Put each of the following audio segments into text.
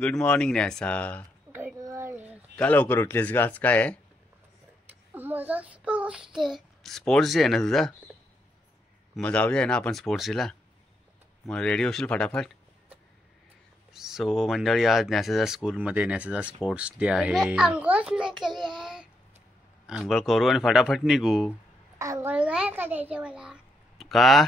Good morning Nasa. Good morning. का लवकर उठलीस का? आज काय आहे? माझा स्पोर्ट्स डे. स्पोर्ट्स डे आहे ना तुझा? मग जाऊया ना आपण स्पोर्ट्स डेला. मग रेडी होशील फटाफट. सो मंडळी, आज नॅसाच्या स्कूलमध्ये नॅसाचा स्पोर्ट्स डे आहे. आंघोळ नाही केली आहे. आंघोळ करू आणि फटाफट निघू. आंघोळ नाही करायची मला. का?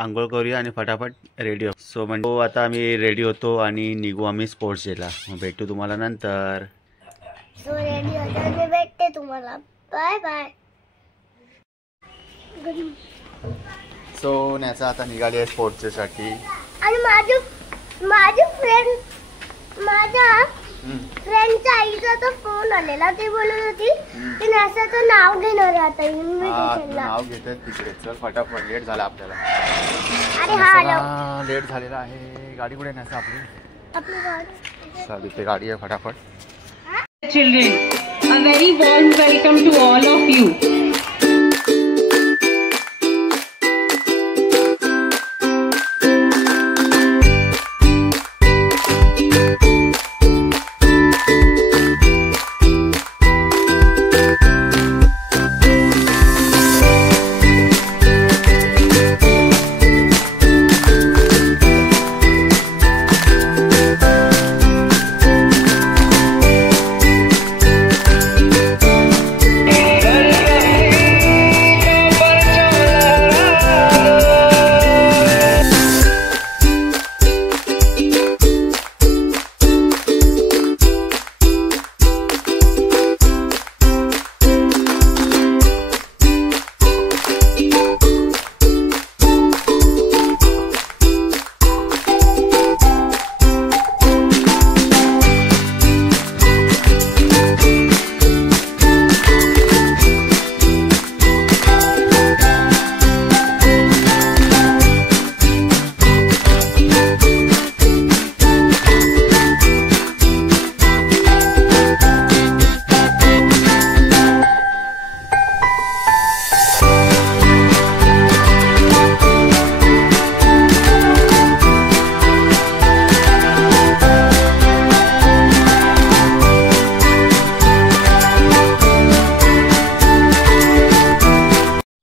आंघोळ करूया आणि फटाफट रेडी हो. सो म्हणजे आता आम्ही रेडी होतो आणि निघू आम्ही स्पोर्ट्स डेला. मग भेटू तुम्हाला नंतर. सो रेडी होता मी भेटते तुम्हाला. Bye bye. सो नॅसा आता निघाली आहे स्पोर्ट्स डेसाठी. आणि माझ्या फ्रेंडच्या आईचा तो फोन आलेला. ते बोलत होती की नॅसाचं नाव घेणार आहे आता इन्व्हिटेशनला. नाव घेतात तिकडे. चल फटाफट, लेट झाला आपल्याला. अरे हा लेट झालेला आहे. गाडी कुठे नॅसा आपली? आपली गाडी. चल इथे गाडी आहे, फटाफट. Children, a very warm welcome to all of you.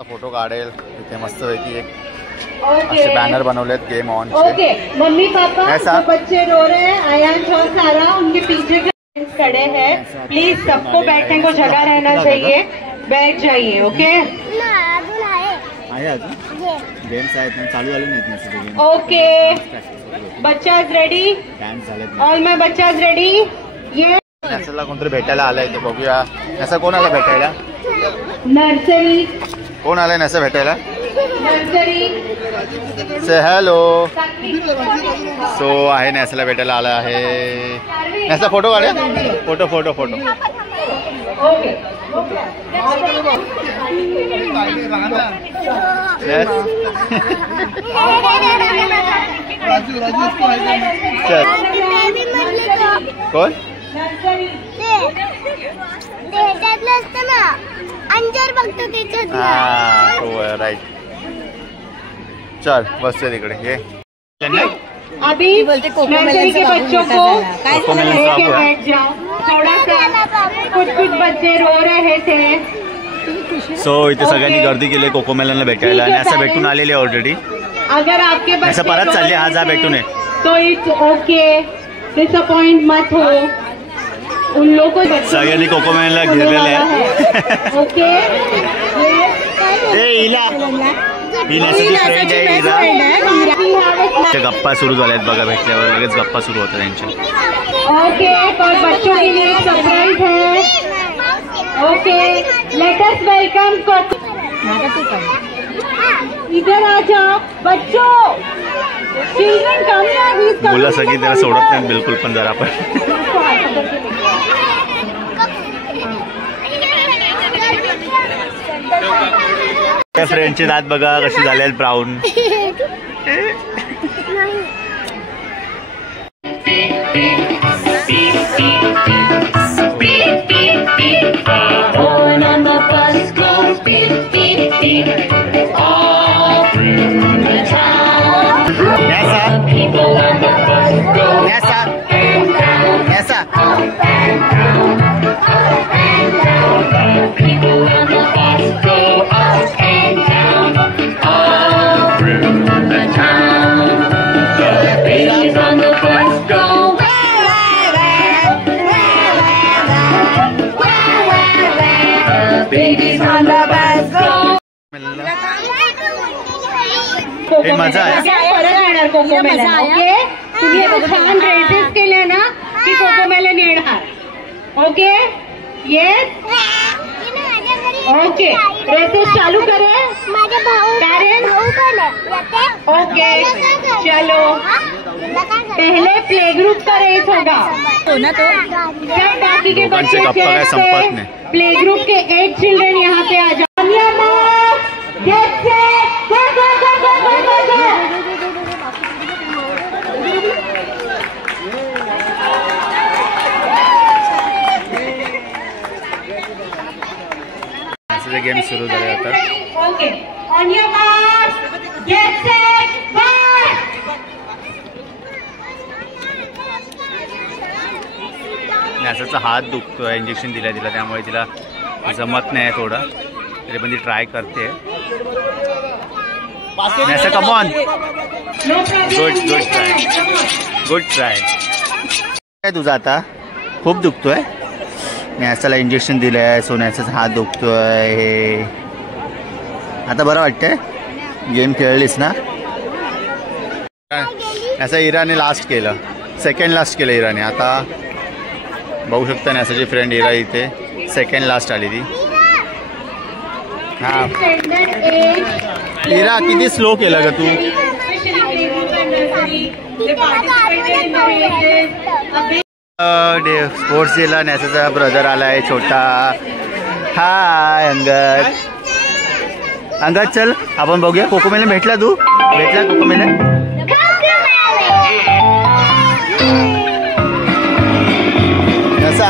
Photo काढेल इथे मस्त पैकी. एक असे बॅनर बनवलेत game on. Okay, mummy papa जो बच्चे रो रहे हैं, आयांश और सारा, उनके पीछे के खड़े हैं. प्लीज सबको बैठने को जगह रहना चाहिए. बैठ जाइए. ओके. आहे अजून गेम्स आहेत ना, चालू झाले नाहीत ना सगळे. ओके, बच्चाज रेडी. डान्स झालेत. ऑल माय बच्चाज रेडी. ये नॅसाला कोणतरी भेटायला आलाय ते बघूया. नॅसा कोण आला भेटायला? नर्सरी. कोण आलाय नॅसा भेटायला? नर्सरी. से हॅलो. सो आहे नॅसाला भेटायला आला आहे. नॅसा फोटो काढूया. Photo photo photo. ओके. कोण? अंजर बघतो त्याच्यात. हा राईट. चल बसते तिकडे. ये अभी नर्सरी के बच्चों को लेके बैठ जाओ. थोड़ा सा कुछ बच्चे रो रहे थे. सो इथे सगळ्यांनी गर्दी केली कोकोमेलनला भेटायला. आणि असं भेटून आलेले ऑलरेडी. अगर आपके असं परत चालले. हा जा भेटून ये. तो इट्स ओके. डिसअपॉइंट मत हो. उन लोगों को सगळ्यांनी कोकोमेलनला घेरलेलं आहे. ओके. ही नॅसाची फ्रेंड आहे हिरा. गप्पा सुरू झाल्यात बघा. भेटल्यावर लगेच गप्पा सुरू होतात त्यांच्या. ओके, और बच्चों के लिए सरप्राइज है. Okay, let us welcome Coco. इधर आ जाओ बच्चों. Children come. मुलं सगळी त्याला सोडत नाहीत बिलकुल पण. जरा पण त्या फ्रेंडचे दात बघा कशी झाले brown. town. The babies on the bus go babies on the bus go. हे मजा आहे. परत येणार कोकोमेलन. ओके, तुम्ही छान ड्रेसेस केले ना की कोकोमेलन येणार. Okay, yes. ओके, ड्रेसेस चालू करे. माझे भाऊ पण आहे. ओके, चलो. पहले प्ले ग्रुप का रेस होगा. क्या बाकी के बच्चे गप्पा काय संपत नाही. प्ले ग्रुप के 8 चिल्ड्रन यहाँ पे आ जाओ. Get set, go, go, go, go, go, go, go. असे गेम सुरू झाले आता. Okay, on your mark, get set, fire. नॅसाचा हात दुखतोय, इंजेक्शन दिलं तिला, त्यामुळे तिला जमत नाही थोडं, तरी पण ती ट्राय करते. नॅसा कम ऑन. Good try. काय तुझं आता खूप दुखतोय. नॅसाला इंजेक्शन दिलं आहे, सो नॅसाचा हात दुखतोय. हे आता बरं वाटतंय. गेम खेळलीस ना. नॅसा इराने लास्ट केलं, सेकंड लास्ट केलं इराने. आता बघू शकता नॅसाची फ्रेंड इरा इथे सेकंड लास्ट आली ती. हा इरा किती स्लो केलं ग तू. स्पोर्ट्स डेला नॅसाचा ब्रदर आलाय छोटा. हाय अंगद. अंगद चल आपण बघूया. कोकोमेलन भेटला, तू भेटला कोकोमेलन. नॅसा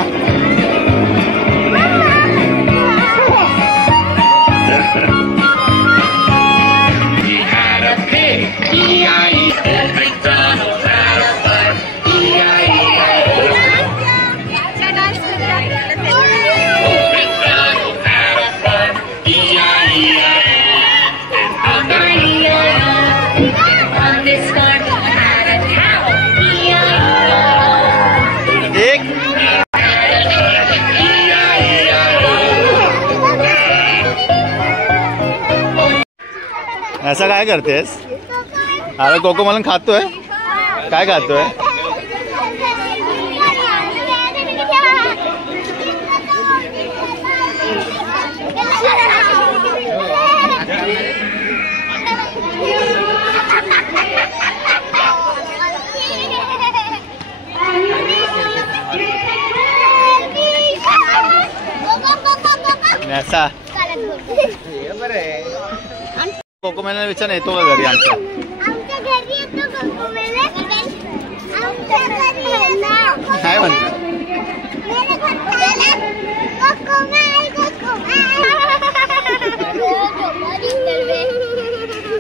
असं काय करतेस. अरे कोकोमेलन खातोय. काय खातोय. नॅसा कोकोमेलन विचार येतो का घरी आमच्या. काय म्हणतो.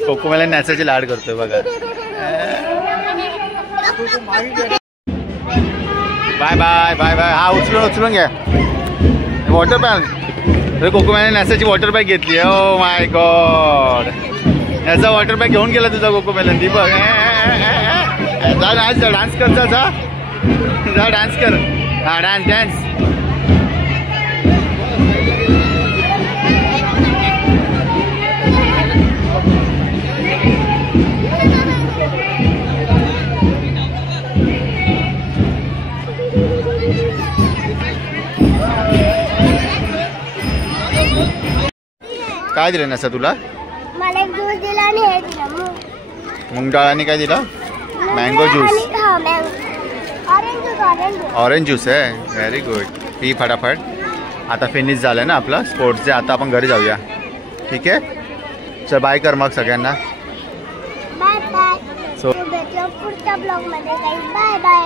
कोकोमेलन नॅसाची लाड करतोय बघा. Bye bye bye bye. हा उचलून घ्या वॉटर बॅग. अरे कोकोमेलन नॅसाची वॉटर बॅग घेतली. Oh my God. याचा वॉटर बॅग घेऊन गेला तुझा कोकोमेलन. दीपक जा डान्स कर. जा डान्स कर. हा डान्स. काय दिलं नसा तुला. मला एक ज्यूस दिला आणि हे दिलं मूग डाळ आणि काय दिला. Mango juice. ऑरेंज ज्यूस आहे. Very good. पी फटाफट. आता फिनिश झालं ना आपलं स्पोर्ट्स डे. आता आपण घरी जाऊया. ठीक आहे चल बाय कर मग सगळ्यांना. Bye bye. सो भेटलो पुढच्या ब्लॉग मध्ये. Bye bye.